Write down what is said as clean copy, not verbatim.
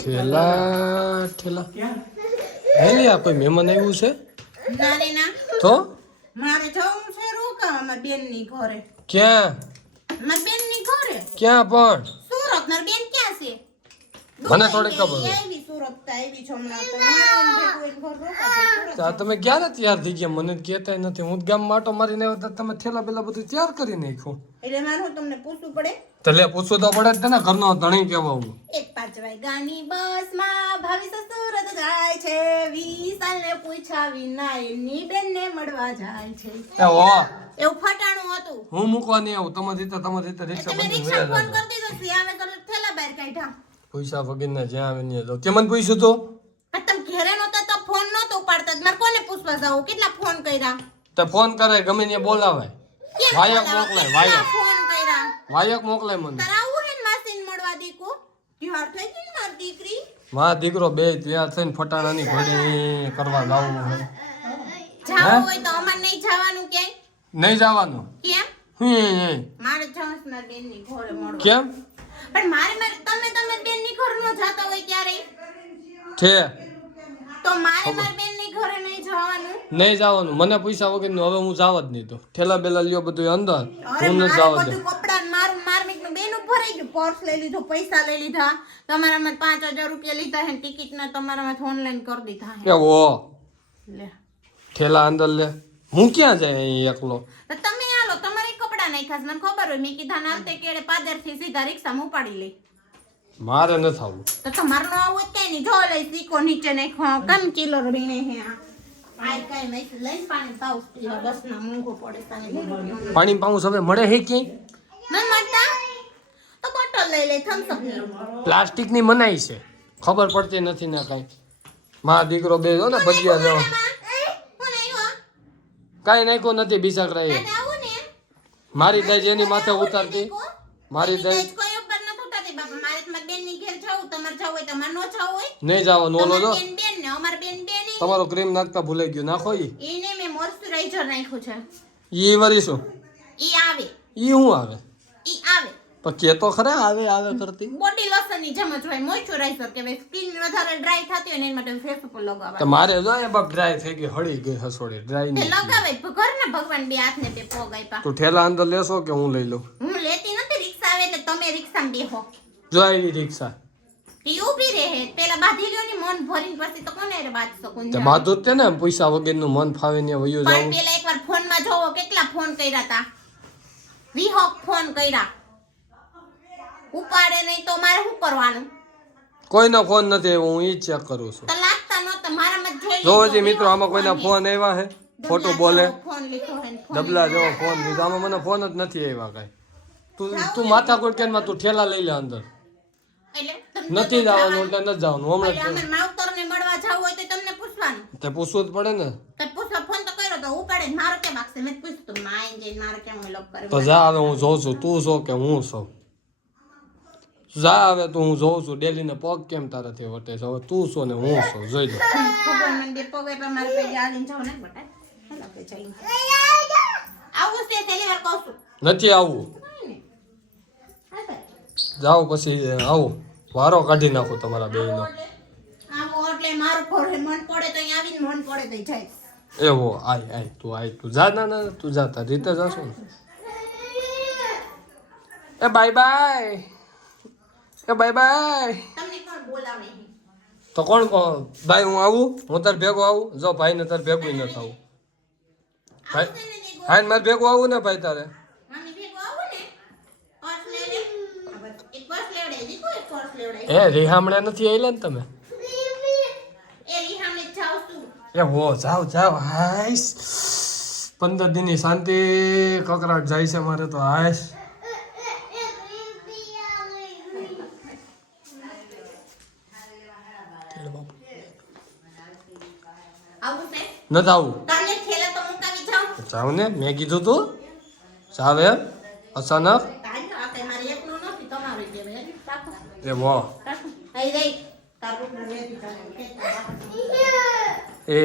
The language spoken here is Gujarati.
ઠેલા ઠેલા હેલી આ કોઈ મહેમાન આવ્યું છે ના રે ના તો મારે જવું છે રોકાવા મારી બેનની ઘરે. ક્યાં મારી બેનની ઘરે ક્યાં પણ સુરત. મારી બેન ક્યાં છે? મને થોડી ખબર છે. આવી સુરત આવી છો હમણાં તો મારે ભેગું એને ઘર રોકાશે તો આ તમે ક્યારે તૈયાર થઈ ગયા મને કહેતા નથી. હું ગામ માટો મારીને આવ્યો તો તમે થેલા બેલા બધું તૈયાર કરી નાખ્યું. એટલે મારું તમને પૂછવું પડે. તો લે પૂછવું તો પડે જ ને ઘરનો ધણી કેવા હું 5 વાગ્યાની બસમાં ભાવી સુરત જાય છે. 20 સાલને પૂછ્યા વિના એની બેનને મળવા જાય છે. એ હો એવું ફટાણું હતું. હું મૂકવા નહીં આવું તમારી રીતે રિક્ષા તમે બંધ રિક્ષા ફોન કરી દીધો છે અમે તો થેલા બહાર કાઢ્યા. પૈસા વગરના જ્યાં આવે ને જાવ તે મને પૂછ્યું તો તમે ઘરે નહોતા તો ફોન નહોતો ઉપાડતા. મારે કોને પૂછવા જાવ? કેટલા ફોન કર્યા? તો ફોન કરે ગમે ને બોલાવાય. વાયક મોકલાય વાયક ફોન કર્યા. વાયક મોકલાય મને. તરાવું હે માસીન મળવા દીકો. ત્યોહાર થઈ ગઈ ને મારી દીકરી. મારા દીકરો બે તૈયાર થઈને ફટાણાની ઘોડી કરવા જાવું છે. જાવ હોય તો અમાર નહીં જવાનું ક્યાંય. નહીં જવાનું કેમ? મારે જવાનું છે મારી બેનની ઘરે મળવા. કેમ પણ મારે તમે બેનની ઘરે ન જાતા હોય ત્યારે છે તો મારી બેનની ઘરે નહીં જવાનું. નહીં જવાનું. મને પૈસા વગરનું હવે હું જાવ જ નહીં. તો ઠેલા બેલા લ્યો બધું અંદર અરે હું ન મારે જાવ દે. બધું કપડાં ને મારું બેનું ભરાઈ ગયું. પર્સ લઈ લીધું, પૈસા લઈ લીધા. તમારામાં 5000 રૂપિયા લીધા હે. ટિકિટ ના તમારામાં ઓનલાઈન કરી દીધા હે. કે ઓ લે ઠેલા અંદર લે. હું ક્યાં જાય અહીં એકલો? તો તમે આલો તમારે કપડાં નાખ્યા છે મને ખબર હોય. મેં કીધા નાતે કેડે પાદરથી સીધા રિક્ષામાં ઉપાડી લઈ. મારે ન થવું. તો તમારનો આવું જ કઈ નહીં. જો લઈ સીકો નીચે નાખો કમ કિલો રીણે હે આ. આય કઈ નહીં લઈને પાણી પાઉસ પીવા બસ ના મોંઘો પડે તને. પાણી પાઉસ હવે મળે હે ક્યાંય? ન મળતા તો બોટલ લઈ લે થમ્સ અપ ની. પ્લાસ્ટિક ની મનાઈ છે ખબર પડતી નથી ને કઈ. મારા દીકરો બે જો ને ભજીયા જો કઈ નાખ્યો નથી બિસાક રહી. મારી દઈ એની માથે ઉતારતી મારી દઈ નહીં જવાનું. ઓલો જો તમારો ક્રીમ નાખતા ભૂલાઈ ગયું. નાખો ઈ વરી શું ઈ હું આવે પણ કે તો ખરા આવે કરતી. બોડી લોશન ની જેમ જ હોય મોઇશ્ચરાઇઝર કે સ્કિન વધારે ડ્રાય થતી હોય ને એના માટે ફેસ ઉપર લગાવવા. તો મારે જો એ બાપ ડ્રાય થઈ ગઈ હળી ગઈ હસોડી ડ્રાય તે નહીં લગાવે ઘરના ભગવાન બે હાથ ને બે પગ આપ્યા. તું ઠેલા અંદર લેશો કે હું લઈ લઉં? હું લેતી નથી. રિક્ષા આવે એટલે તમે રિક્ષામાં બેહો. જો આવી રિક્ષા ઈ ઊભી રહે પેલા બાંધી લ્યો ની મન ભરીને પછી તો કોને રે બાંધશો કોણ તે બાધું જ તે ને પૈસા વગરનું મન ફાવે ને વયો પણ જાવું. પેલા એકવાર ફોન માં જોવો કેટલા ફોન કર્યા તા. 20 ફોન કર્યા. ઉપાડે નહીં તો મારે શું કરવાનું? કોઈનો ફોન નથી આવ્યો. હું ઈ જ ચેક કરું છું. તો લાગતા નહોતા મારામાં જોઈ જો હજી મિત્રો આમાં કોઈના ફોન આવ્યા હે ખોટું બોલે ફોન લીધો હે ડબલા જેવો ફોન લીધો. આમાં મને ફોન જ નથી આવ્યા કઈ. તું માથાકૂટ કે તું ઠેલા લઈ લે અંદર. એટલે નથી જવાનું એટલે નથી જવાનું. હમણાં અમે માવતર ને મળવા જાવ હોય તો તમને પૂછવાનું. તે પૂછવું જ પડે ને. તો પૂછવા ફોન તો કર્યો તો ઉપાડે જ મારો કે બાકસે મેં પૂછતું માઈન જઈને મારે કેમ લોક કરે. તો જા હવે હું જોઉં છું તું છો કે હું છો. જા હવે તું હું જોઉં છું ડેલી ને પગ કેમ તારાથી વટે છે. હવે તું છો ને હું છો જોઈ લો. ભગવાન મને બે પગ આપ્યા મારે પે આલીને જાવ ને બટા. હેલો કે ચાલી આવું છે તેલી વાર કહું છું. નથી આવવું. જાઓ પછી આવો વારો કાઢી નાખો તમારા બેયનો. આવો એટલે મારું ઘરે મન પડે તો અહીં આવીને મન પડે તો જાય. એવો આય તું જા ના તું જા તારી રીતે જાશો ને. એ બાય બાય તમને કોણ બોલાવે? તો કોણ ભાઈ હું આવું હું તાર ભેગો આવું. જો ભાઈ ને તાર ભેગું ન થવું. ભાઈ મારે ભેગું આવું ને ભાઈ તારે. મમ્મી ભેગો આવો ને પર્સ લે લે. એક પર્સ લેવડે દીકો એક પર્સ લેવડે. એ રીહામણે નથી આવેલા ને તમે? એ રીહામને જાવ છું. એ હો જાવ હાઈસ 15 દિનની શાંતિ કકરાટ જાય છે મારે તો હાઈસ. આવું છે નથી આવું. તમને થેલા તો મુકાવી જાવ. જાવ ને મેં કીધું તું જાવ એમ અચાનક. કાઈ આપે મારે એકલું નથી તમારું જે બે પાકો. એ વો આઈ રે તારું રેડી જાવ કે એ